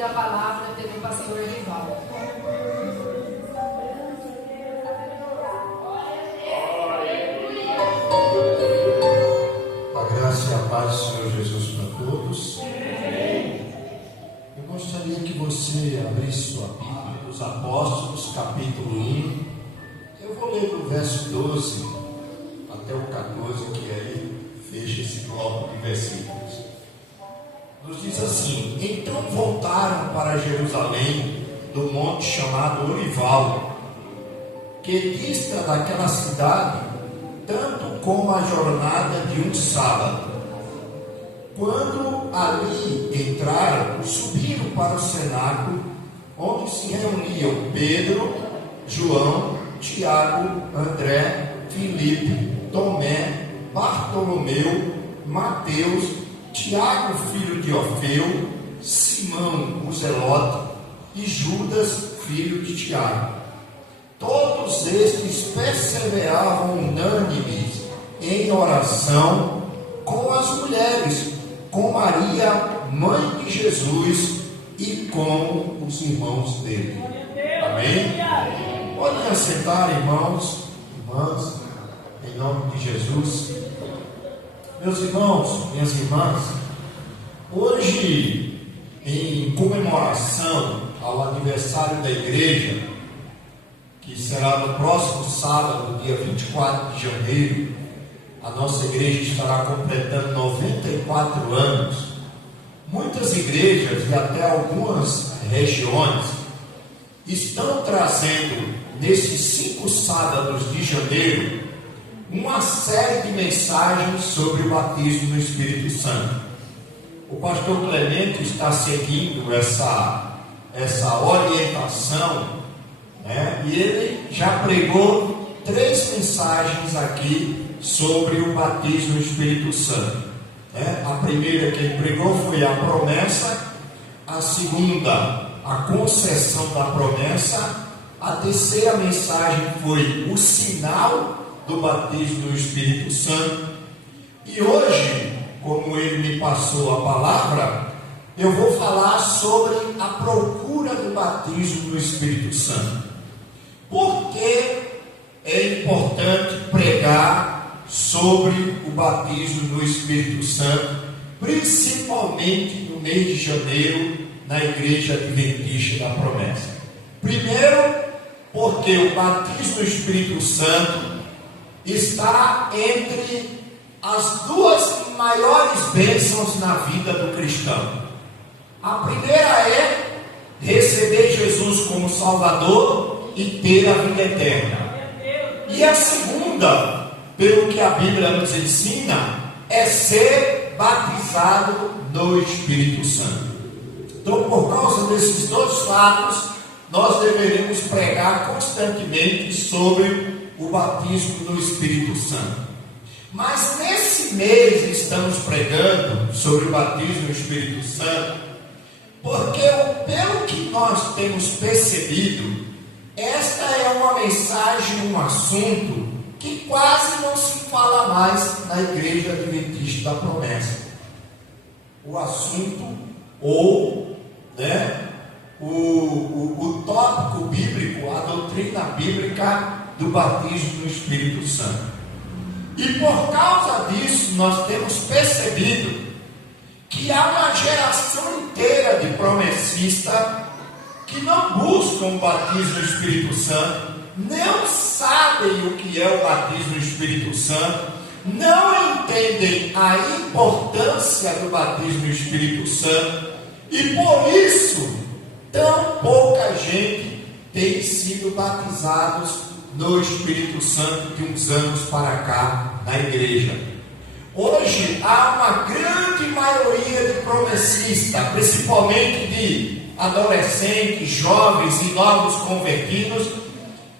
A palavra pelo pastor Rival. A graça e a paz do Senhor Jesus para todos. Eu gostaria que você abrisse sua Bíblia dos Apóstolos, capítulo 1. Eu vou ler do verso 12 até o 14, que aí fecha esse bloco de versículos. Nos diz assim: então voltaram para Jerusalém do monte chamado Olival, que dista daquela cidade tanto como a jornada de um sábado. Quando ali entraram, subiram para o cenáculo, onde se reuniam Pedro, João, Tiago, André, Filipe, Tomé, Bartolomeu, Mateus, Tiago, filho de Orfeu, Simão, o Zelote, e Judas, filho de Tiago. Todos estes perseveravam unânimes em oração com as mulheres, com Maria, mãe de Jesus, e com os irmãos dele. Amém? Podem assentar, irmãos, irmãs, em nome de Jesus. Meus irmãos, minhas irmãs, hoje, em comemoração ao aniversário da igreja, que será no próximo sábado, dia 24 de janeiro, a nossa igreja estará completando 94 anos. Muitas igrejas e até algumas regiões estão trazendo, nesses 5 sábados de janeiro, uma série de mensagens sobre o batismo no Espírito Santo. O pastor Clemente está seguindo essa orientação, né? E ele já pregou 3 mensagens aqui sobre o batismo no Espírito Santo, né? A primeira que ele pregou foi a promessa, a segunda, a concessão da promessa, a terceira mensagem foi o sinal do batismo no Espírito Santo. E hoje, como ele me passou a palavra, eu vou falar sobre a procura do batismo no Espírito Santo. Por que é importante pregar sobre o batismo no Espírito Santo, principalmente no mês de janeiro, na Igreja Adventista da Promessa? Primeiro, porque o batismo no Espírito Santo está entre as 2 maiores bênçãos na vida do cristão. A primeira é receber Jesus como Salvador e ter a vida eterna. E a segunda, pelo que a Bíblia nos ensina, é ser batizado no Espírito Santo. Então, por causa desses 2 fatos, nós deveríamos pregar constantemente sobre o batismo no Espírito Santo. Mas nesse mês estamos pregando sobre o batismo no Espírito Santo, porque pelo que nós temos percebido, esta é uma mensagem, um assunto que quase não se fala mais na Igreja Adventista da Promessa. O assunto o tópico bíblico, a doutrina bíblica do batismo no Espírito Santo. E por causa disso, nós temos percebido que há uma geração inteira de promessistas que não buscam o batismo no Espírito Santo, não sabem o que é o batismo no Espírito Santo, não entendem a importância do batismo no Espírito Santo, e por isso, tão pouca gente tem sido batizados no Espírito Santo de uns anos para cá na igreja. Hoje há uma grande maioria de promessistas, principalmente de adolescentes, jovens e novos convertidos,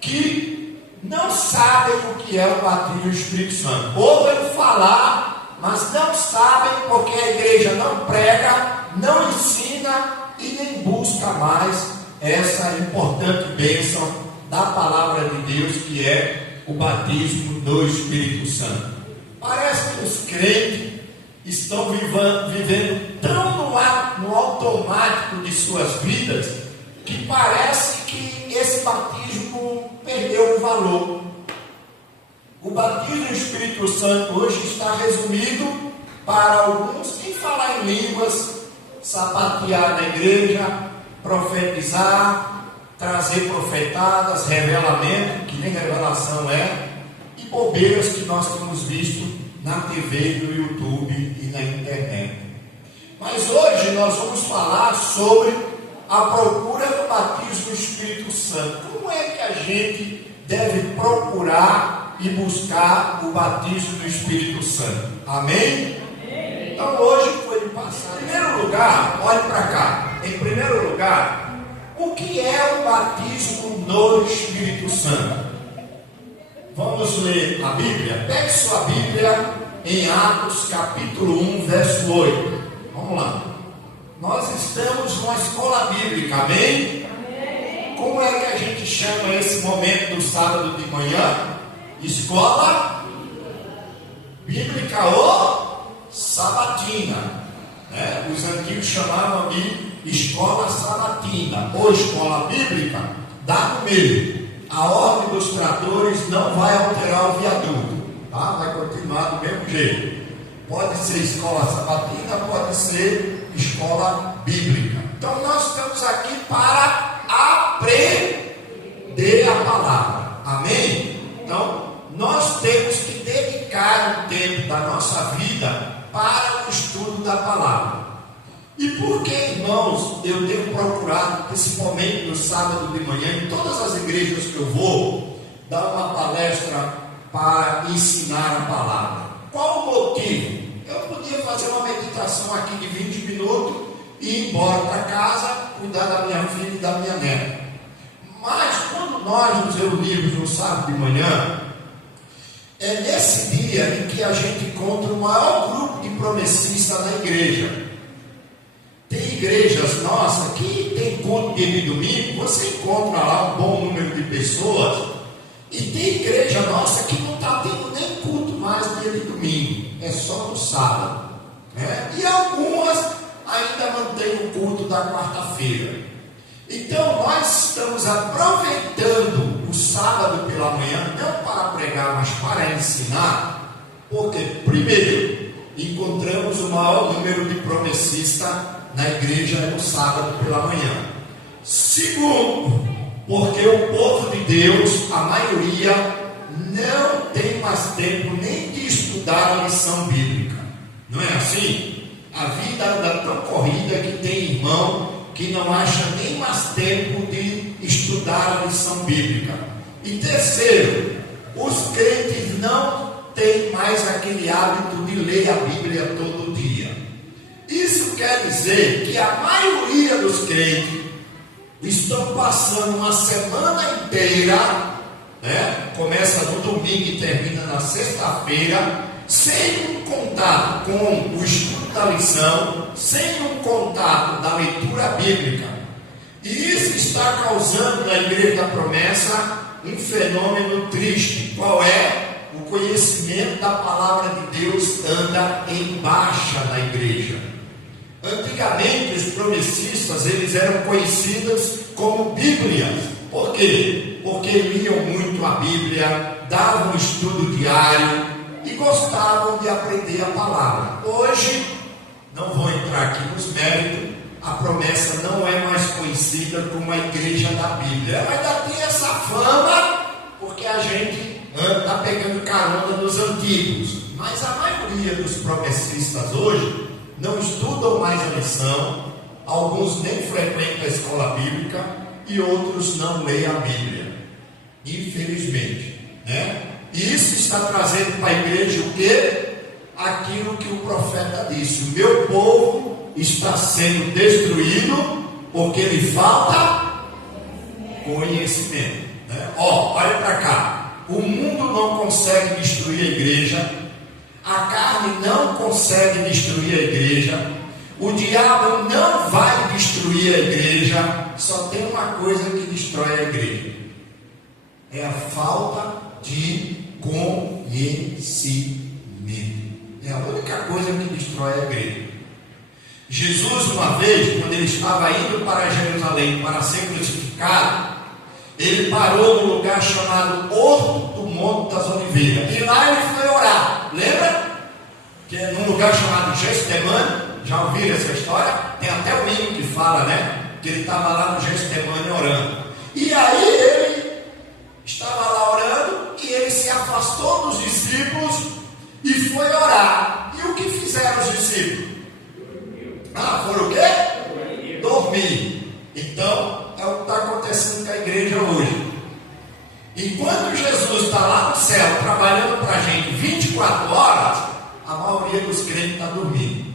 que não sabem o que é o batismo no Espírito Santo. Ouvem falar, mas não sabem, porque a igreja não prega, não ensina e nem busca mais essa importante bênção da palavra de Deus, que é o batismo do Espírito Santo. Parece que os crentes estão vivendo tão no automático de suas vidas que parece que esse batismo perdeu o valor. O batismo no Espírito Santo hoje está resumido para alguns em falar em línguas, sapatear na igreja, profetizar, trazer profetadas, revelamento, que nem revelação é, e bobeiras que nós temos visto na TV, no YouTube e na internet. Mas hoje nós vamos falar sobre a procura do batismo no Espírito Santo. Como é que a gente deve procurar e buscar o batismo do Espírito Santo? Amém? Então hoje foi passar. Em primeiro lugar, olhe para cá. Em primeiro lugar, o que é o batismo no Espírito Santo? Vamos ler a Bíblia? Pegue sua Bíblia em Atos capítulo 1, verso 8. Vamos lá. Nós estamos numa escola bíblica, amém? Como é que a gente chama esse momento do sábado de manhã? Escola bíblica ou sabatina, né? Os antigos chamavam de escola sabatina ou escola bíblica, dá no meio. A ordem dos tratores não vai alterar o viaduto, tá? Vai continuar do mesmo jeito. Pode ser escola sabatina, pode ser escola bíblica. Então nós estamos aqui para aprender a palavra, amém? Então nós temos que dedicar um tempo da nossa vida para o estudo da palavra. E por que, irmãos, eu tenho procurado, principalmente no sábado de manhã, em todas as igrejas que eu vou, dar uma palestra para ensinar a palavra? Qual o motivo? Eu podia fazer uma meditação aqui de 20 minutos e ir embora para casa, cuidar da minha filha e da minha neta. Mas quando nós nos reunimos no sábado de manhã, é nesse dia em que a gente encontra o maior grupo de promessistas na igreja. Tem igrejas nossas que tem culto dia de domingo, você encontra lá um bom número de pessoas, e tem igreja nossa que não está tendo nem culto mais dia de domingo, é só no sábado, né? E algumas ainda mantêm o culto da quarta-feira. Então nós estamos aproveitando o sábado pela manhã, não para pregar, mas para ensinar, porque primeiro, encontramos o maior número de promessistas na igreja no sábado pela manhã. Segundo, porque o povo de Deus, a maioria, não tem mais tempo nem de estudar a lição bíblica. Não é assim? A vida anda tão corrida que tem irmão que não acha nem mais tempo de estudar a lição bíblica. E terceiro, os crentes não têm mais aquele hábito de ler a Bíblia todo dia. Isso quer dizer que a maioria dos crentes estão passando uma semana inteira, né? Começa no domingo e termina na sexta-feira, sem um contato com o estudo da lição, sem um contato da leitura bíblica. E isso está causando na Igreja da Promessa um fenômeno triste. Qual é? O conhecimento da palavra de Deus anda em baixa na igreja. Antigamente os promessistas, eles eram conhecidos como Bíblias. Por quê? Porque liam muito a Bíblia, davam estudo diário e gostavam de aprender a palavra. Hoje, não vou entrar aqui nos méritos, a promessa não é mais conhecida como a igreja da Bíblia. Ela ainda tem essa fama, porque a gente está pegando carona nos antigos. Mas a maioria dos promessistas hoje não estudam mais a lição, alguns nem frequentam a escola bíblica e outros não leem a Bíblia, infelizmente, né? E isso está trazendo para a igreja o quê? Aquilo que o profeta disse: o meu povo está sendo destruído porque lhe falta conhecimento, né? Olha para cá, o mundo não consegue destruir a igreja, a carne não consegue destruir a igreja, o diabo não vai destruir a igreja. Só tem uma coisa que destrói a igreja: é a falta de conhecimento. É a única coisa que destrói a igreja. Jesus, uma vez, quando ele estava indo para Jerusalém para ser crucificado, ele parou num lugar chamado Horto do Monte das Oliveiras. E lá ele foi orar. Lembra? Que é num lugar chamado Getsemane. Já ouviram essa história? Tem até o hino que fala, né? Que ele estava lá no Getsemane orando. E aí ele estava lá orando e ele se afastou dos discípulos e foi orar. E o que fizeram os discípulos? Foram o quê? Dormir. Então, é o que está acontecendo com a igreja hoje. Enquanto Jesus está lá no céu trabalhando para a gente 24 horas, a maioria dos crentes está dormindo.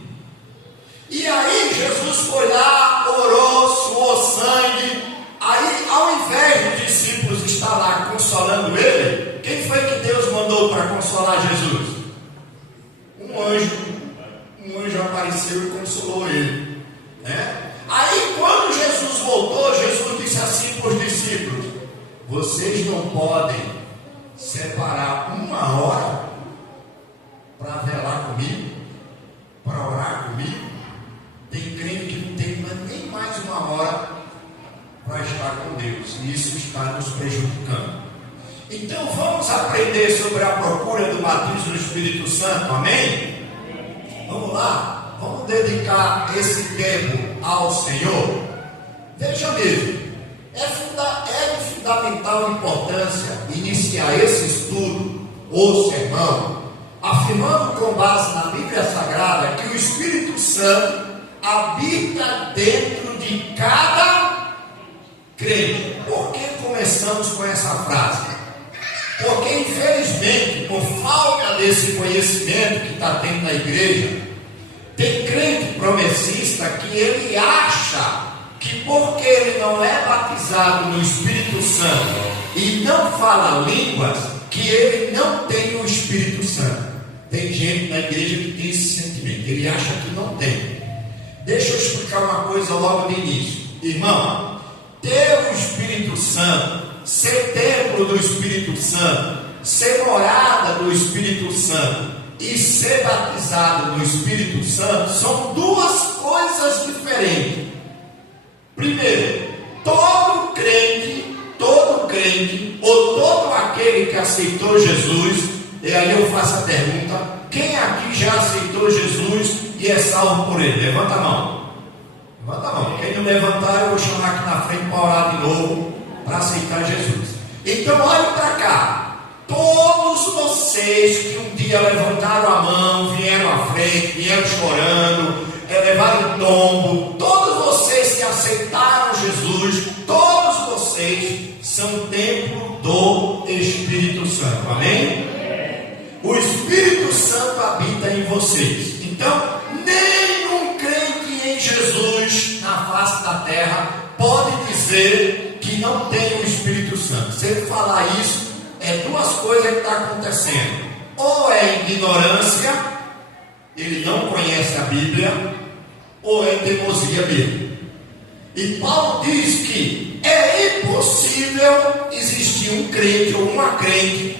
E aí Jesus foi lá, orou, suou sangue. Aí, ao invés dos discípulos estar lá consolando ele, quem foi que Deus mandou para consolar Jesus? Um anjo apareceu e consolou ele, né? Aí quando Jesus voltou, Jesus disse assim para os discípulos: vocês não podem separar uma hora para velar comigo, para orar comigo? Tem crente que não tem nem mais uma hora para estar com Deus, e isso está nos prejudicando. Então vamos aprender sobre a procura do batismo do Espírito Santo, amém? Vamos lá, vamos dedicar esse tempo ao Senhor. Veja mesmo, é de fundamental importância iniciar esse estudo ou sermão afirmando com base na Bíblia Sagrada que o Espírito Santo habita dentro de cada crente. Por que começamos com essa frase? Porque infelizmente, por falta desse conhecimento que está dentro da igreja, tem crente promessista que ele acha que porque ele não é batizado no Espírito Santo e não fala línguas, que ele não tem o Espírito Santo. Tem gente na igreja que tem esse sentimento, ele acha que não tem. Deixa eu explicar uma coisa logo no início. Irmão, ter o Espírito Santo, ser templo do Espírito Santo, ser morada do Espírito Santo e ser batizado no Espírito Santo são duas coisas diferentes. Primeiro, todo crente ou todo aquele que aceitou Jesus, e aí eu faço a pergunta: quem aqui já aceitou Jesus e é salvo por ele? Levanta a mão. Levanta a mão. Quem não levantar, eu vou chamar aqui na frente para orar de novo para aceitar Jesus. Então olhe para cá. Todos vocês que um dia levantaram a mão, vieram à frente, vieram chorando, levaram um tombo, todos vocês que aceitaram Jesus, todos vocês são templo do Espírito Santo, amém? O Espírito Santo habita em vocês. Então, nenhum crente em Jesus na face da terra pode dizer que não tem o Espírito Santo. Se ele falar isso, é duas coisas que estão acontecendo: ou é ignorância, ele não conhece a Bíblia, ou é teimosia mesmo. E Paulo diz que é impossível existir um crente ou uma crente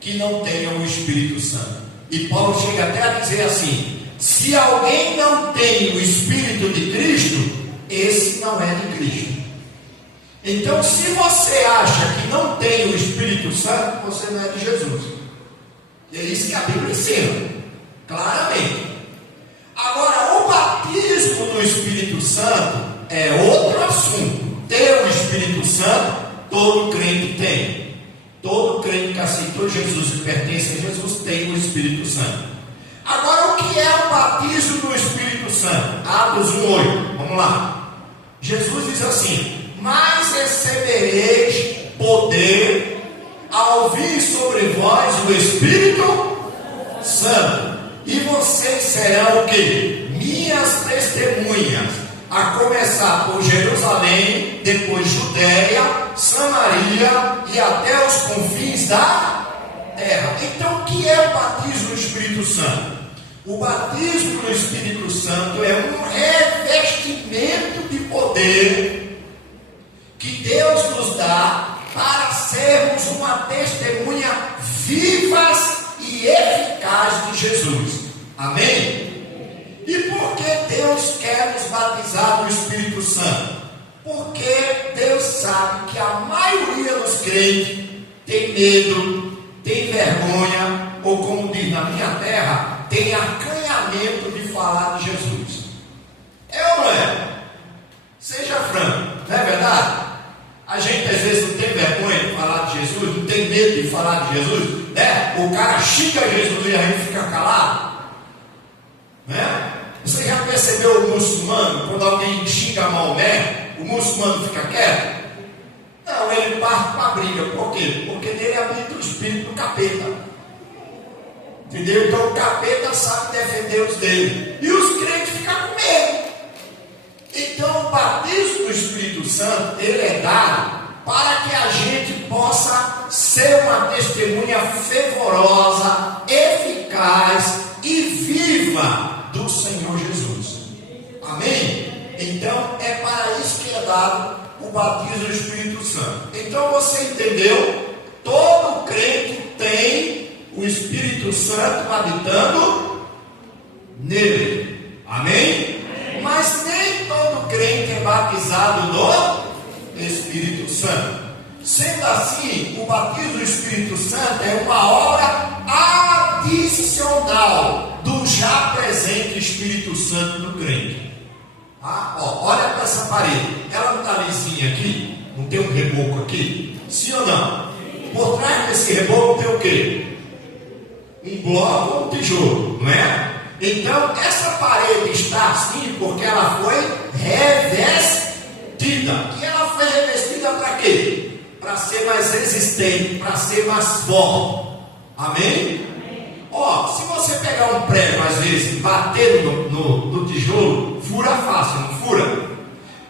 que não tenha o Espírito Santo. E Paulo chega até a dizer assim: se alguém não tem o Espírito de Cristo, esse não é de Cristo. Então, se você acha que não tem o Espírito Santo, você não é de Jesus. E é isso que a Bíblia ensina, claramente. Agora, o batismo no Espírito Santo é outro assunto. Ter o Espírito Santo, todo crente tem. Todo crente que aceitou Jesus e pertence a Jesus tem o Espírito Santo. Agora, o que é o batismo no Espírito Santo? Atos 1:8. Vamos lá. Jesus diz assim: mas recebereis poder ao vir sobre vós o Espírito Santo, e vocês serão o quê? Minhas testemunhas, a começar por Jerusalém, depois Judeia, Samaria e até os confins da terra. Então, o que é o batismo no Espírito Santo? O batismo no Espírito Santo é um revestimento de poder que Deus nos dá para sermos uma testemunha vivas e eficaz de Jesus. Amém? E por que Deus quer nos batizar no Espírito Santo? Porque Deus sabe que a maioria dos crentes tem medo, tem vergonha, ou como diz na minha terra, tem acanhamento de falar de Jesus. É ou não é? Seja franco, não é verdade? A gente às vezes não tem vergonha de falar de Jesus, não tem medo de falar de Jesus, né? O cara xinga Jesus e a gente fica calado, né? Você já percebeu o muçulmano, quando alguém xinga Maomé, o muçulmano fica quieto? Não, ele parte para a briga. Por quê? Porque nele habita o espírito do capeta. Entendeu? Então o capeta sabe defender os dele. E os crentes ficam com medo. Então o batismo do Espírito Santo, ele é dado para que a gente possa ser uma testemunha fervorosa, eficaz e viva do Senhor Jesus. Amém? Então é para isso que é dado o batismo do Espírito Santo. Então você entendeu? Todo crente tem o Espírito Santo habitando nele. Amém? Mas nem todo crente é batizado no Espírito Santo. Sendo assim, o batismo do Espírito Santo é uma obra adicional do já presente Espírito Santo no crente. Olha para essa parede. Ela não está lisinha aqui? Não tem um reboco aqui? Sim ou não? Por trás desse reboco tem o quê? Um bloco ou um tijolo, não é? Então, essa parede está assim porque ela foi revestida. E ela foi revestida para quê? Para ser mais resistente, para ser mais forte. Amém? Se você pegar um prego, às vezes, bater no tijolo, fura fácil, não fura?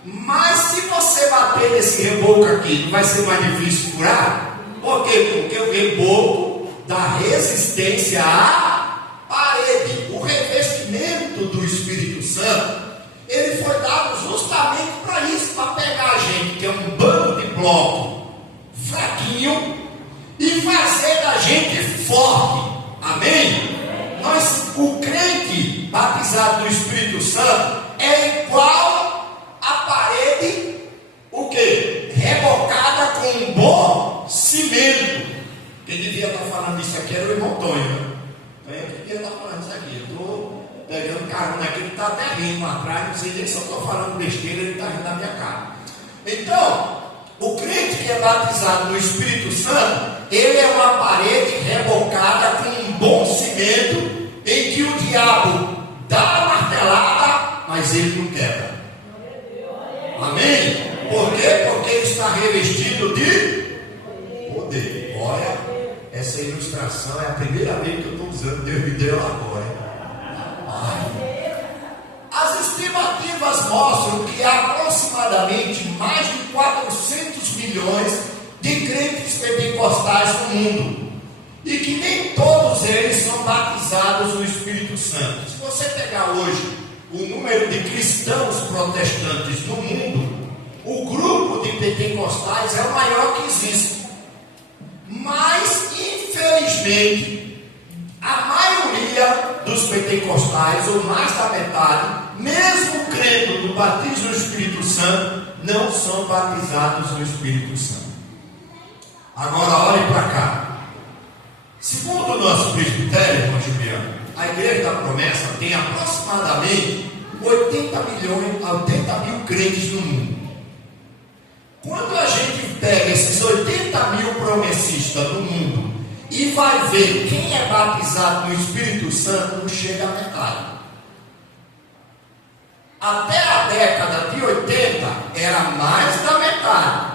Mas se você bater nesse reboco aqui, não vai ser mais difícil furar? Por quê? Porque o reboco dá resistência à parede. O revestimento do Espírito Santo, ele foi dado justamente para isso, para pegar a gente, que é um bando de bloco fraquinho, e fazer da gente forte. Amém? O crente batizado no Espírito Santo é igual a parede, o que? Rebocada com um bom cimento. Quem devia estar falando isso aqui era o irmão Tonho. Quem devia estar falando isso aqui? Eu estou pegando carona aqui, ele está até rindo atrás, não sei nem se eu estou falando besteira, ele está rindo da minha cara. Então, o crente que é batizado no Espírito Santo, ele é uma parede rebocada com um bom cimento, em que o diabo dá a martelada, mas ele não quebra. Amém? Por quê? Porque ele está revestido de poder. Olha, essa ilustração é a primeira vez que eu estou usando, Deus me deu agora. As estimativas mostram que há aproximadamente mais de 400 milhões de crentes pentecostais no mundo, e que nem todos eles são batizados no Espírito Santo. Se você pegar hoje o número de cristãos protestantes no mundo, o grupo de pentecostais é o maior que existe. Mas, infelizmente, a maioria dos pentecostais, ou mais da metade, mesmo crendo no batismo no Espírito Santo, não são batizados no Espírito Santo. Agora olhem para cá. Segundo o nosso presbitério, irmão Juliano, a Igreja da Promessa tem aproximadamente 80 mil crentes no mundo. Quando a gente pega esses 80 mil promessistas no mundo e vai ver quem é batizado no Espírito Santo, não chega a metade. Até a década de 80 era mais da metade.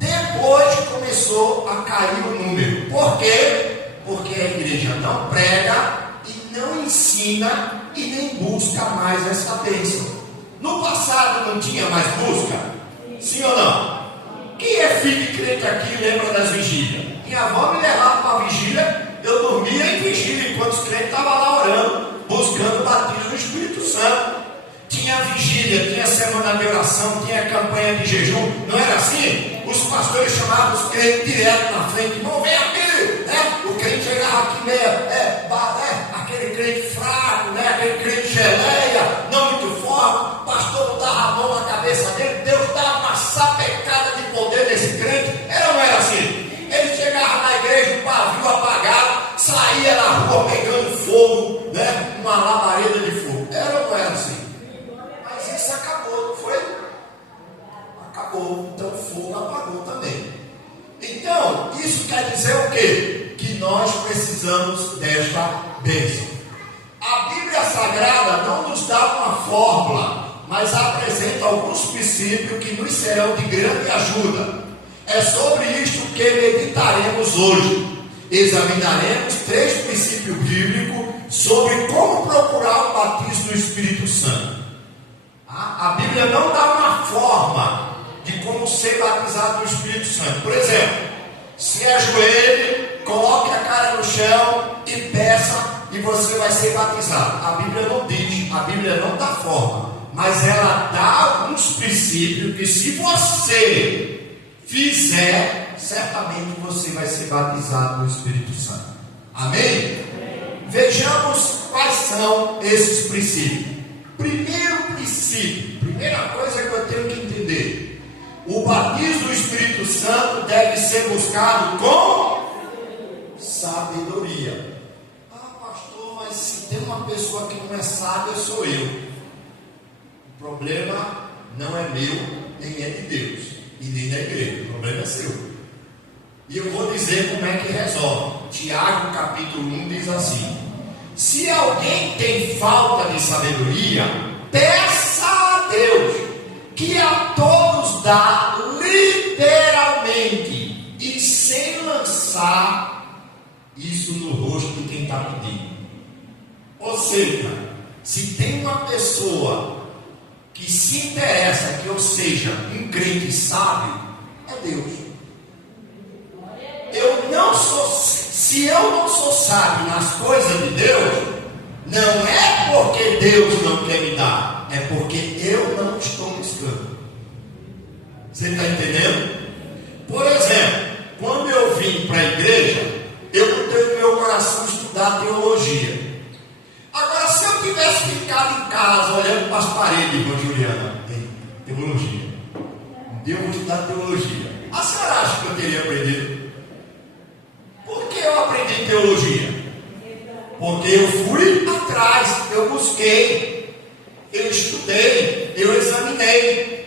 Depois começou a cair o número. Por quê? Porque a igreja não prega e não ensina e nem busca mais essa bênção. No passado não tinha mais busca? Sim ou não? Quem é filho de crente aqui lembra das vigílias? Minha avó me levava para a vigília, eu dormia em vigília enquanto os crentes estavam lá orando, buscando o batismo do Espírito Santo. Tinha vigília, tinha semana de oração, tinha campanha de jejum, não era assim? Os pastores chamavam os crentes direto na frente, irmão, vem aqui, né? O crente chegava aqui meio, aquele crente fraco, né? Aquele crente geleia, apagou, então o fogo apagou também. Então, isso quer dizer o quê? Que nós precisamos desta bênção. A Bíblia Sagrada não nos dá uma fórmula, mas apresenta alguns princípios que nos serão de grande ajuda. É sobre isto que meditaremos hoje. Examinaremos 3 princípios bíblicos sobre como procurar o batismo do Espírito Santo. A Bíblia não dá uma forma de como ser batizado no Espírito Santo. Por exemplo, se ajoelhe, coloque a cara no chão e peça, e você vai ser batizado. A Bíblia não diz, a Bíblia não dá forma, mas ela dá alguns princípios que, se você fizer, certamente você vai ser batizado no Espírito Santo. Amém? Vejamos quais são esses princípios. Primeiro princípio, primeira coisa que eu tenho que entender: o batismo do Espírito Santo deve ser buscado com sabedoria. Ah, pastor, mas se tem uma pessoa que não é sábia, sou eu. O problema não é meu, nem é de Deus, e nem da igreja. O problema é seu. E eu vou dizer como é que resolve. Tiago capítulo 1 diz assim: se alguém tem falta de sabedoria, peça a Deus, que a todos dá liberalmente e sem lançar isso no rosto de quem está pedindo. Ou seja, se tem uma pessoa que se interessa que eu seja um crente sábio, é Deus. Se eu não sou sábio nas coisas de Deus, não é porque Deus não quer me dar, é porque eu não estou buscando. Você está entendendo? Por exemplo, quando eu vim para a igreja, eu não tenho no meu coração estudar teologia. Agora, se eu tivesse ficado em casa olhando para as paredes, irmã Juliana, teologia, um dia eu vou estudar teologia, a senhora acha que eu teria aprendido? Por que eu aprendi teologia? Porque eu fui atrás, eu busquei, eu estudei, eu examinei.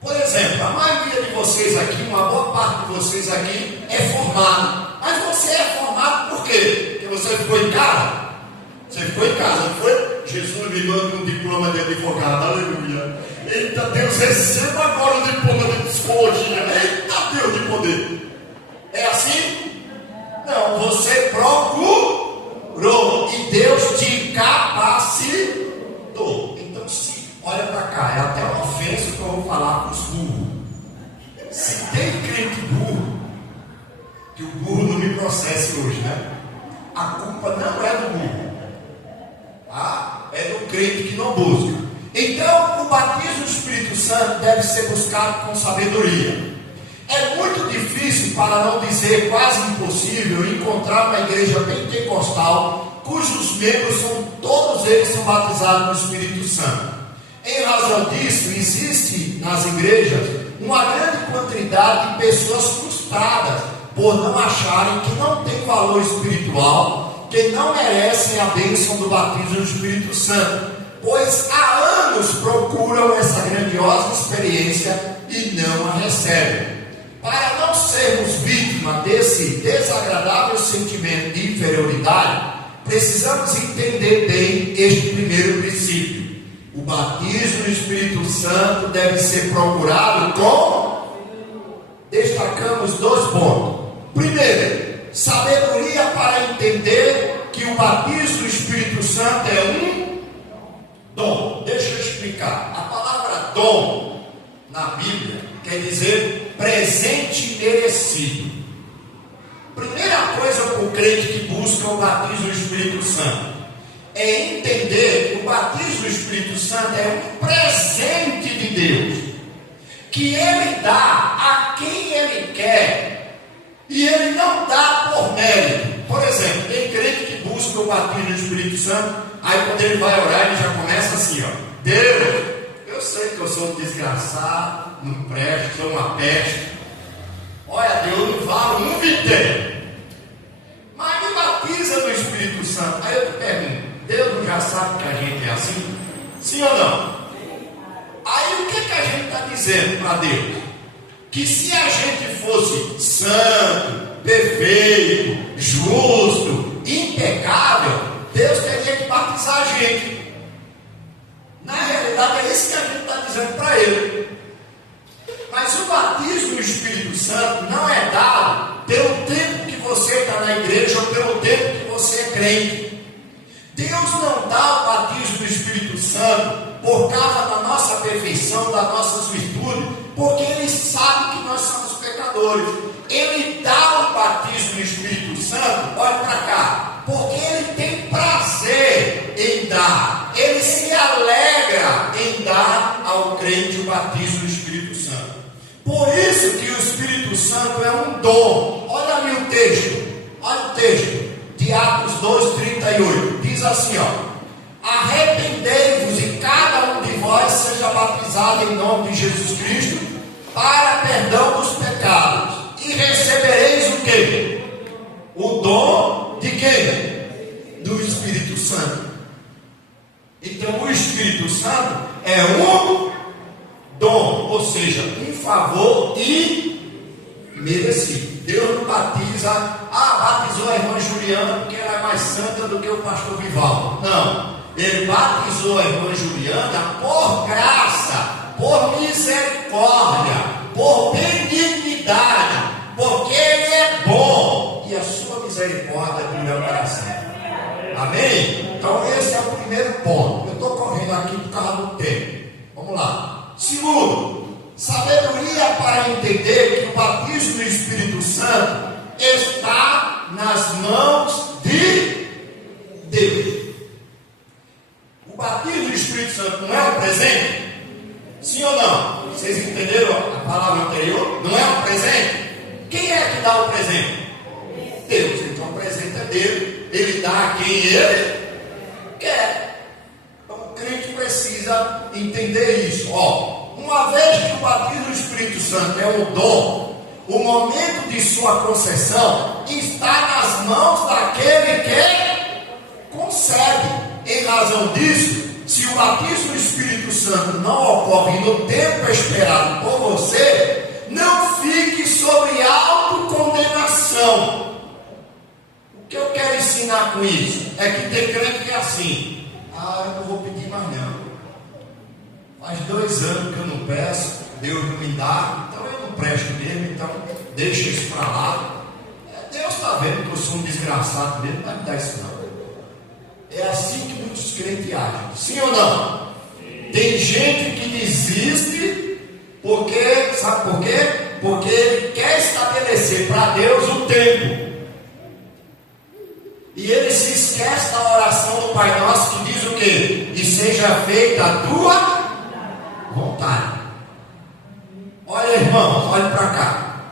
Por exemplo, a maioria de vocês aqui, uma boa parte de vocês aqui é formado. Mas você é formado por quê? Porque você ficou em casa? Você ficou em casa, não foi? Jesus me manda um diploma de advogado, aleluia. Eita Deus, receba agora o diploma de psicologia. Eita Deus de poder. É assim? Não, você procurou e Deus te capacitou. Então, se olha para cá, é até uma ofensa que eu vou falar para os burros. Se tem crente burro, que o burro não me processe hoje, né? A culpa não é do burro, tá? É do crente que não busca. Então, o batismo do Espírito Santo deve ser buscado com sabedoria. É muito difícil, para não dizer quase impossível, encontrar uma igreja pentecostal cujos membros todos eles são batizados no Espírito Santo. Em razão disso, existe nas igrejas uma grande quantidade de pessoas frustradas por não acharem que não tem valor espiritual, que não merecem a bênção do batismo do Espírito Santo, pois há anos procuram essa grandiosa experiência e não a recebem. Para não sermos vítimas desse desagradável sentimento de inferioridade, precisamos entender bem este primeiro princípio. O batismo do Espírito Santo deve ser procurado com... Destacamos 2 pontos. Primeiro, sabedoria para entender que o batismo do Espírito Santo é um dom. Deixa eu explicar. A palavra dom na Bíblia quer dizer presente merecido. Primeira coisa para o crente que busca o batismo do Espírito Santo é entender que o batismo do Espírito Santo é um presente de Deus, que Ele dá a quem Ele quer, e Ele não dá por mérito. Por exemplo, tem crente que busca o batismo do Espírito Santo, aí quando ele vai orar, ele já começa assim, ó: Deus, eu sei que eu sou um desgraçado, não presto, sou uma peste. Olha, Deus, não vale um vintém. Mas me batiza no Espírito Santo. Aí eu te pergunto, Deus não já sabe que a gente é assim? Sim ou não? Aí o que a gente está dizendo para Deus? Que se a gente fosse santo, perfeito, justo, impecável, Deus teria que batizar a gente. Na realidade é isso que a gente está dizendo para Ele. Mas o batismo no Espírito Santo não é dado pelo tempo que você está na igreja ou pelo tempo que você é crente. Deus não dá o batismo do Espírito Santo por causa da nossa perfeição, das nossas virtudes, porque Ele sabe que nós somos pecadores. Ele dá o batismo do Espírito Santo, olha para cá, porque Ele tem prazer em dar, Ele se alegra em dar ao crente o batismo do Espírito Santo. Por isso que o Espírito Santo é um dom. Olha ali o texto, olha o texto de Atos 2:38, diz assim, ó: arrependei-vos e cada um de vós seja batizado em nome de Jesus Cristo para perdão dos pecados, e recebereis o quê? O dom de quem? Do Espírito Santo. Então o Espírito Santo é um dom, ou seja, um favor imerecido. Deus não batiza, batizou a irmã Juliana porque ela é mais santa do que o pastor Vivaldo. Não, Ele batizou a irmã Juliana por graça, por misericórdia, por benignidade, porque Ele é bom e a sua misericórdia brilha para sempre. Amém? Então esse é o primeiro ponto. Eu estou correndo aqui por causa do tempo. Vamos lá. Segundo, sabedoria para entender que o batismo do Espírito Santo está nas mãos de Deus. O batismo do Espírito Santo não é um presente? Sim ou não? Vocês entenderam a palavra anterior? Não é um presente? Quem é que dá o presente? Deus. Então o presente é dele. Ele dá a quem ele quer. Então o crente precisa entender isso. Uma vez que o batismo do Espírito Santo é um dom, o momento de sua concessão está nas mãos daquele que concede. Em razão disso, se o batismo do Espírito Santo não ocorre no tempo esperado por você, não fique sobre autocondenação. O que eu quero ensinar com isso é que tem crente que é assim: eu não vou pedir mais não. Faz 2 anos que eu não peço, Deus não me dá, então eu não presto mesmo, então deixa isso para lá. Deus está vendo que eu sou um desgraçado mesmo, não vai me dar isso não. É assim que muitos crentes agem. Sim ou não? Tem gente que desiste porque, sabe por quê? Porque ele quer estabelecer para Deus o tempo. E ele se esquece da oração do Pai Nosso que diz o quê? E seja feita a tua vontade. Olha, irmãos, olha para cá.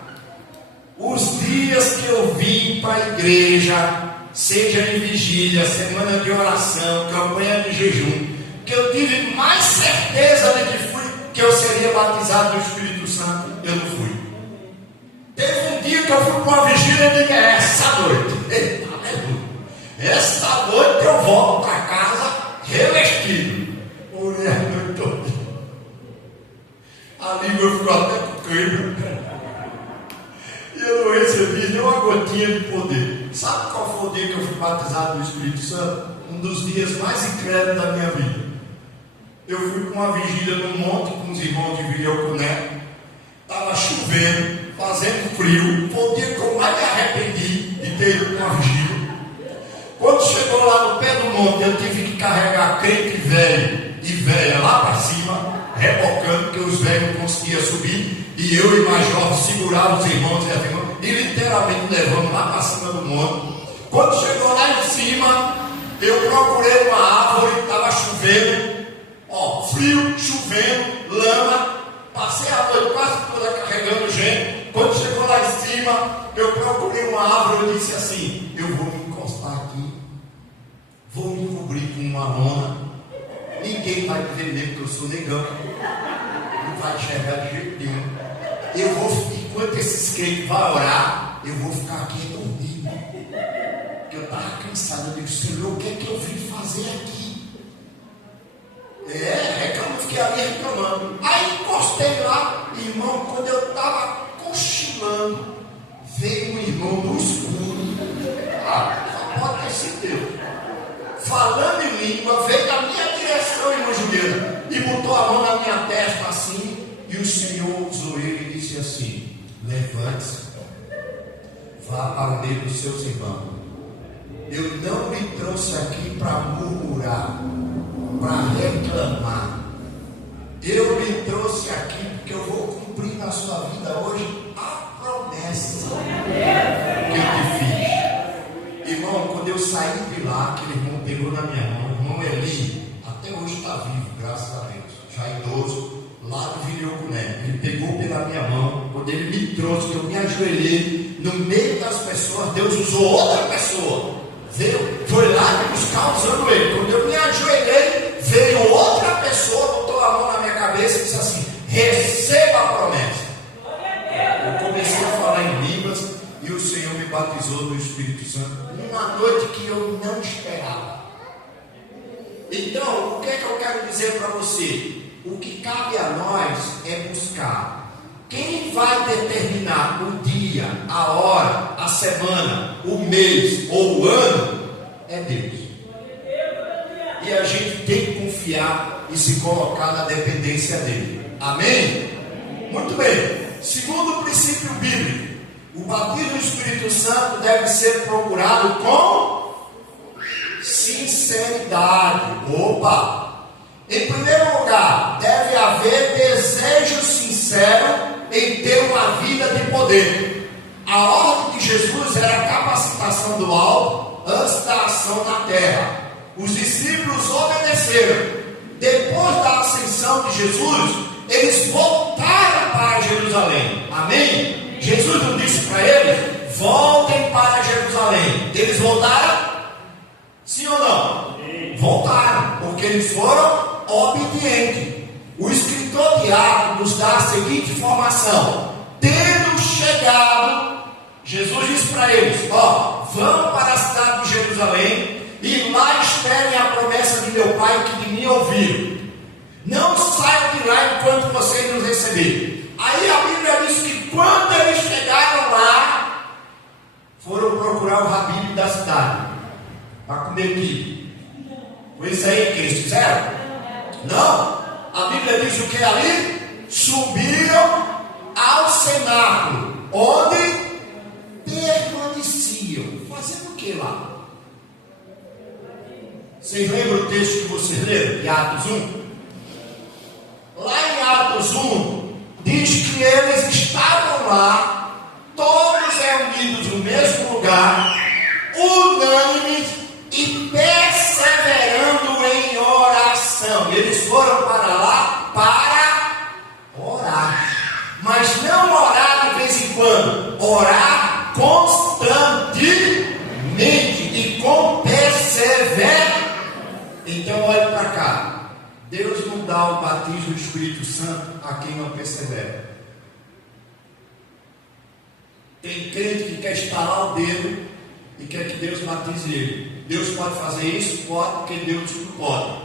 Os dias que eu vim para a igreja, seja em vigília, semana de oração, campanha de jejum, que eu tive mais certeza de que eu seria batizado no Espírito Santo, eu não fui. Teve um dia que eu fui para uma vigília e disse: essa noite, essa noite eu volto para casa revestido. Orei a noite toda. A língua ficou até com cãibra. E eu não recebi nem uma gotinha de poder. Sabe qual foi o dia que eu fui batizado no Espírito Santo? Um dos dias mais incrédulos da minha vida. Eu fui com uma vigília no monte com os irmãos de Vilhauconé. Estava chovendo, fazendo frio. Foi o dia que eu mais me arrependi de ter ido com uma vigília. Quando chegou lá no pé do monte, eu tive que carregar crente velho e velha lá para cima, rebocando, porque os velhos não conseguiam subir. E eu e mais jovens seguravam os irmãos e as irmãs e literalmente levamos lá para cima do monte. Quando chegou lá em cima, eu procurei uma árvore, estava chovendo, frio, chovendo, lama. Passei a noite quase toda carregando gente. Quando chegou lá em cima, eu procurei uma árvore e disse assim: eu vou me encostar aqui, vou me cobrir com uma lona, ninguém vai me ver mesmo que eu sou negão, não vai enxergar de jeito nenhum. Eu vou, enquanto esses crentes vão orar, eu vou ficar aqui dormindo. Porque eu estava cansado. Eu digo: Senhor, o que é que eu vim fazer aqui? É que eu não fiquei fiquei ali reclamando. Aí encostei lá, irmão, quando eu estava cochilando, veio um irmão no escuro. Só pode ter sido Deus. Falando em língua, veio da minha direção, irmã Juliana, e botou a mão na minha testa assim, e o Senhor usou ele e disse assim: levante-se, vá para o meio dos seus irmãos. Eu não me trouxe aqui para murmurar, para reclamar. Eu me trouxe aqui porque eu vou cumprir na sua vida hoje a promessa que eu te fiz. Irmão, quando eu saí de lá, aquele irmão pegou na minha mão, o irmão Eli, até hoje está vivo, graças a Deus, já idoso, lá do Vilhocuné. Ele pegou pela minha mão, quando ele me trouxe, que eu me ajoelhei no meio das pessoas, Deus usou outra pessoa. Veio, foi lá me buscar usando ele. Quando eu me ajoelhei, veio outra pessoa, botou a mão na minha cabeça e disse assim: receba a promessa. Eu comecei a falar em línguas e o Senhor me batizou do Espírito Santo numa noite que eu não esperava. Então, o que é que eu quero dizer para você? O que cabe a nós é buscar. Quem vai determinar o dia, a hora, a semana, o mês ou o ano é Deus. E a gente tem que confiar e se colocar na dependência dele. Amém? Muito bem. Segundo princípio bíblico, o batismo do Espírito Santo deve ser procurado com sinceridade. Opa! Em primeiro lugar, deve haver desejo sincero em ter uma vida de poder. A ordem de Jesus era a capacitação do alto antes da ação na terra. Os discípulos obedeceram. Depois da ascensão de Jesus, eles voltaram para Jerusalém. Amém? Jesus não disse para eles: voltem para Jerusalém. Eles voltaram? Sim ou não? Voltaram, porque eles foram obedientes. O escritor de Atos nos dá a seguinte informação: tendo chegado, Jesus disse para eles: vão para a cidade de Jerusalém e lá esperem a promessa de meu Pai que de mim ouviram. Não saiam de lá enquanto vocês nos receberem. Aí a Bíblia diz que quando eles chegaram lá, foram procurar o rabino da cidade para comer quibe. Foi isso aí que eles fizeram? Não. A Bíblia diz o que ali? Subiram ao cenáculo, onde permaneciam. Fazendo o que lá? Vocês lembram o texto que vocês leram? De Atos 1? Lá em Atos 1, diz que eles estavam lá, todos reunidos no mesmo lugar, unânimes e perseverando em oração. Eles foram para lá para orar, mas não orar de vez em quando, orar constantemente e com perseverança. Então olhe para cá. Deus não dá o batismo do Espírito Santo a quem não persevera. Tem crente que quer estalar o dedo e quer que Deus batize ele. Deus pode fazer isso? Pode, porque Deus não pode.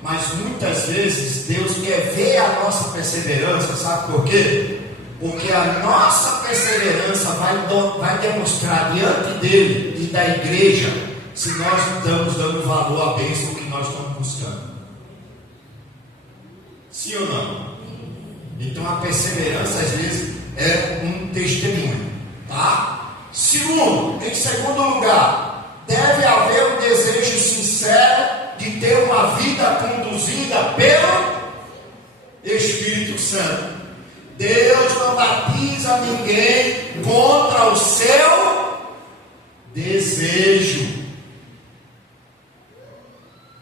Mas muitas vezes Deus quer ver a nossa perseverança. Sabe por quê? Porque a nossa perseverança vai demonstrar diante dele e da igreja se nós estamos dando valor à bênção que nós estamos buscando. Sim ou não? Então a perseverança às vezes é um testemunho, tá? Em segundo lugar, deve haver um desejo sincero de ter uma vida conduzida pelo Espírito Santo. Deus não batiza ninguém contra o seu desejo.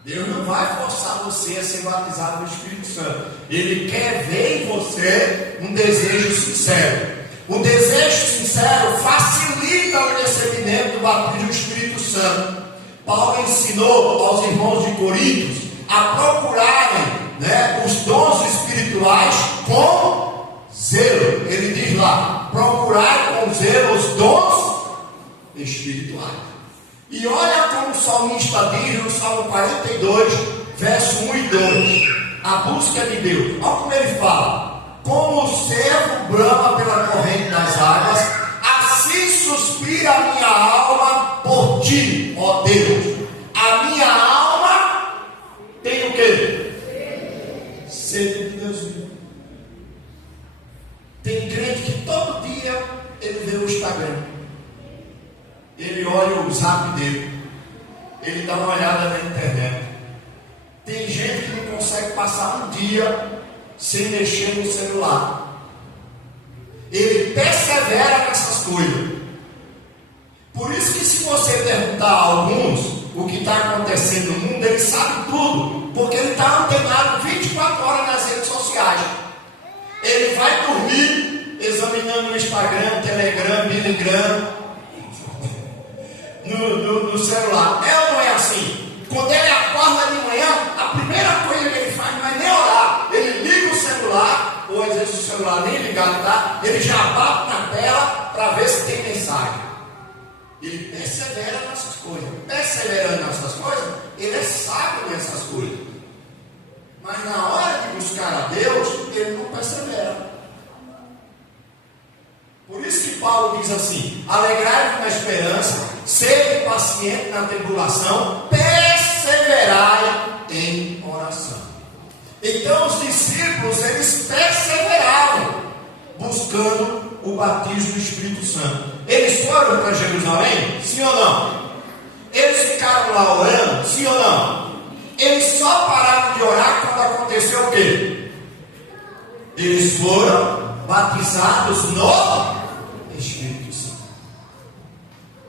Deus não vai forçar você a ser batizado no Espírito Santo. Ele quer ver em você um desejo sincero. O desejo sincero facilita o recebimento do batismo do Espírito Santo. Paulo ensinou aos irmãos de Coríntios a procurarem os dons espirituais com zelo. Ele diz lá: procurar com zelo os dons espirituais. E olha como o salmista diz no Salmo 42, verso 1 e 2: a busca de Deus. Olha como ele fala: como o servo brama pela corrente das águas, assim suspira a minha alma por ti, ó Deus. A minha alma tem o quê? Sede de Deus. Tem crente que todo dia ele vê o Instagram, ele olha o zap dele, ele dá uma olhada na internet. Tem gente que não consegue passar um dia sem mexer no celular. Ele persevera nessas coisas. Por isso que, se você perguntar a alguns o que está acontecendo no mundo, ele sabe tudo, porque ele está antenado 24 horas nas redes sociais. Ele vai dormir examinando o Instagram, Telegram, Telegram, no celular. É ou não é assim? Quando ele acorda de manhã, a primeira coisa que ele faz não é nem orar. Ele liga o celular, ou às vezes o celular nem ligado está, ele já bate na tela para ver se tem mensagem. Ele persevera nessas coisas. Perseverando nessas coisas, ele é sábio nessas coisas. Mas na hora de buscar a Deus, ele não persevera. Por isso que Paulo diz assim: alegrai-vos na esperança, sede paciente na tribulação, perseverai em oração. Então os discípulos, eles perseveravam buscando o batismo do Espírito Santo. Eles foram para Jerusalém? Sim ou não? Eles ficaram lá orando? Sim ou não? Eles só pararam de orar quando aconteceu o quê? Eles foram batizados no Espírito Santo.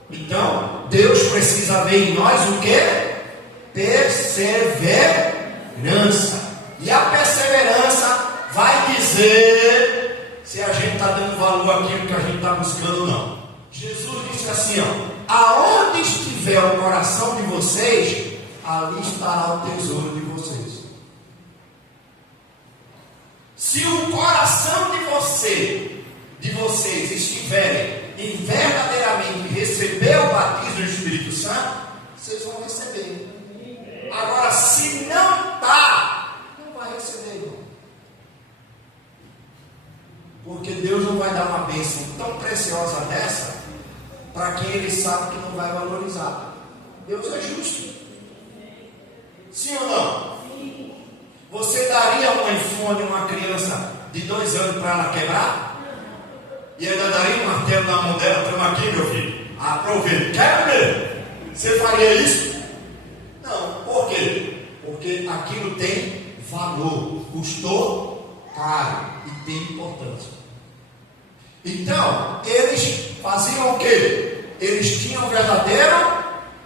Então, Deus precisa ver em nós o quê? Perseverança. E a perseverança vai dizer se a gente está dando valor àquilo que a gente está buscando ou não. Jesus disse assim, ó: aonde estiver o coração de vocês, ali estará o tesouro de vocês. Se o coração de vocês estiverem em verdadeiramente receber o batismo do Espírito Santo, vocês vão receber. Agora, se não está, não vai receber, não. Porque Deus não vai dar uma bênção tão preciosa dessa para quem Ele sabe que não vai valorizar. Deus é justo. Sim ou não? Sim. Você daria um iPhone a uma criança de 2 anos para ela quebrar? E ainda daria um martelo na mão dela? Toma aqui, meu filho, aproveita. Quer ver? Você faria isso? Não. Por quê? Porque aquilo tem valor, custou caro e tem importância. Então, eles faziam o quê? Eles tinham um verdadeiro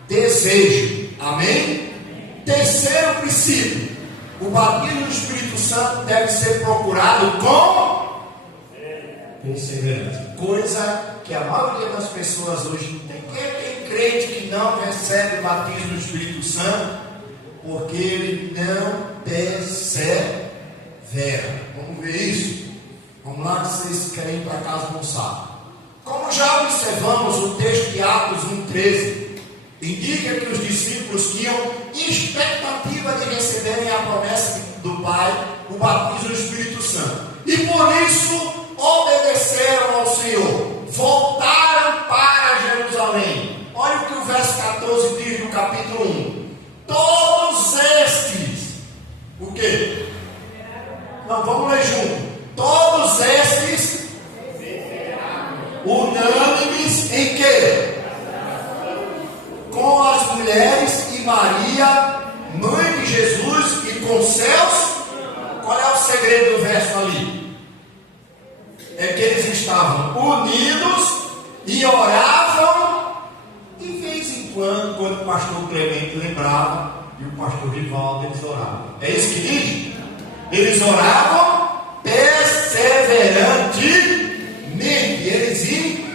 desejo. Amém? Terceiro princípio: o batismo do Espírito Santo deve ser procurado com perseverança. Coisa que a maioria das pessoas hoje não tem. Tem crente que não recebe o batismo do Espírito Santo porque ele não persevera. Vamos ver isso? Vamos lá, que vocês querem ir para casa almoçar. Como já observamos, o texto de Atos 1,13 indica que os discípulos tinham expectativa de receberem a promessa do Pai, o batismo do Espírito Santo. E por isso obedeceram ao Senhor. Voltaram para Jerusalém. Olha o que o verso 14 diz no capítulo 1. Todos estes, o quê? Não, vamos ler junto. Todos estes unânimes em quê? Com as mulheres e Maria, mãe de Jesus, e com seus. Qual é o segredo do verso ali? É que eles estavam unidos e oravam de vez em quando o pastor Clemente lembrava e o pastor Rivaldo, eles oravam. É isso que diz? Eles oravam perseverantemente, eles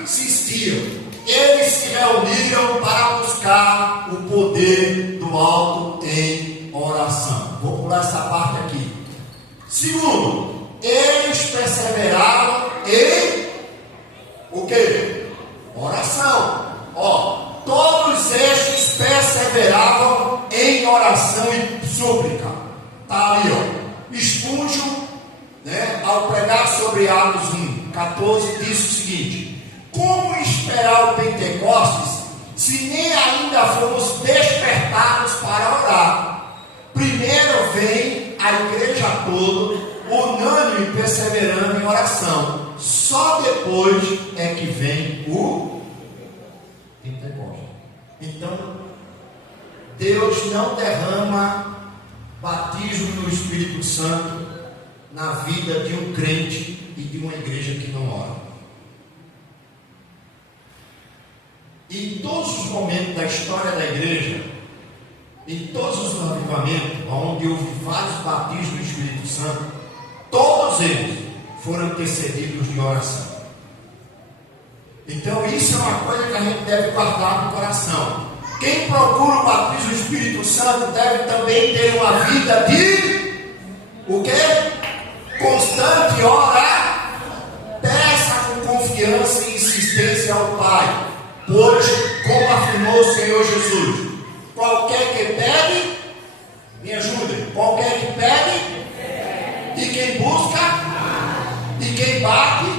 insistiam, eles se reuniram para buscar o poder do alto em oração. Vou pular essa parte aqui. Segundo, eles perseveraram em o quê? Oração. Todos estes perseveravam em oração e súplica. Está ali, ao pregar sobre Atos 1:14, diz o seguinte: como esperar o Pentecostes, se nem ainda fomos despertados para orar? Primeiro vem a igreja toda, unânime, perseverando em oração. Só depois é que vem o Pentecostes. Então, Deus não derrama batismo no Espírito Santo na vida de um crente e de uma igreja que não ora. Em todos os momentos da história da igreja, em todos os avivamentos, onde houve vários batismos do Espírito Santo, todos eles foram antecedidos de oração. Então isso é uma coisa que a gente deve guardar no coração. Quem procura o batismo do Espírito Santo deve também ter uma vida de o quê? Constante, orar. Peça com confiança e insistência ao Pai, pois, como afirmou o Senhor Jesus, qualquer que pede, me ajude, qualquer que pede, e quem busca, e quem bate,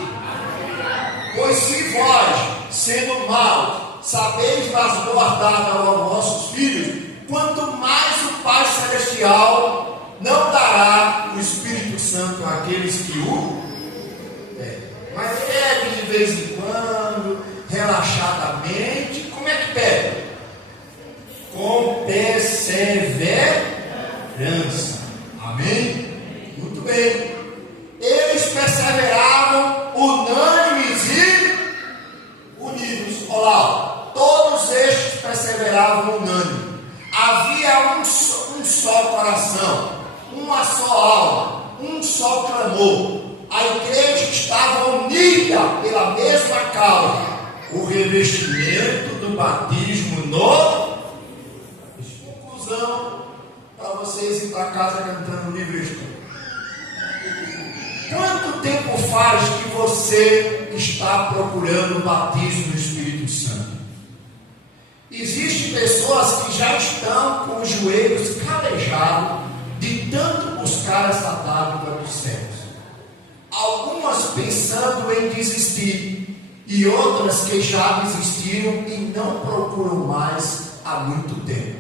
pois se vós, sendo maus, sabeis mas guardar aos vossos filhos, quanto mais o Pai Celestial não dará o Espírito Santo àqueles que o pedem. Mas pede de vez em quando, relaxadamente. Como é que pede? Com perseverança. Amém? Muito bem. Eles perseveravam unânimes e unidos. Olá, todos estes perseveravam unânimes. Havia um só coração, uma só alma, um só clamor. A igreja estava unida pela mesma causa, o revestimento do batismo no conclusão, para vocês ir para casa cantando o livro estudo. Quanto tempo faz que você está procurando o batismo do Espírito Santo? Existem pessoas que já estão com os joelhos calejados de tanto buscar essa dádiva dos céus. Algumas pensando em desistir, e outras que já desistiram e não procuram mais há muito tempo.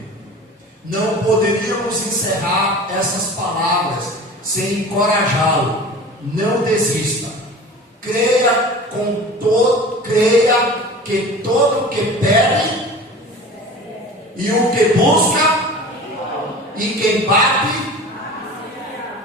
Não poderíamos encerrar essas palavras sem encorajá-lo. Não desista. Creia que todo o que pede e o que busca e quem bate,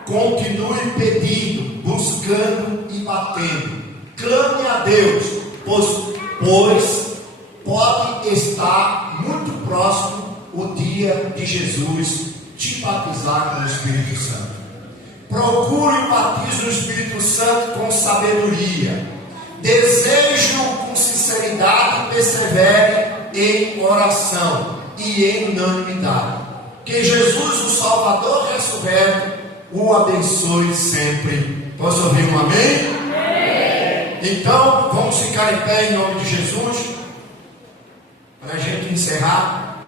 continue pedindo, buscando e batendo. Clame a Deus, pois pode estar muito próximo o dia de Jesus te batizar com o Espírito Santo. Procure o batismo do Espírito Santo com sabedoria. Deseje-o com sinceridade e persevere em oração e em unanimidade. Que Jesus, o Salvador ressurreto, o abençoe sempre. Posso ouvir um amém? Então, vamos ficar em pé em nome de Jesus, para a gente encerrar.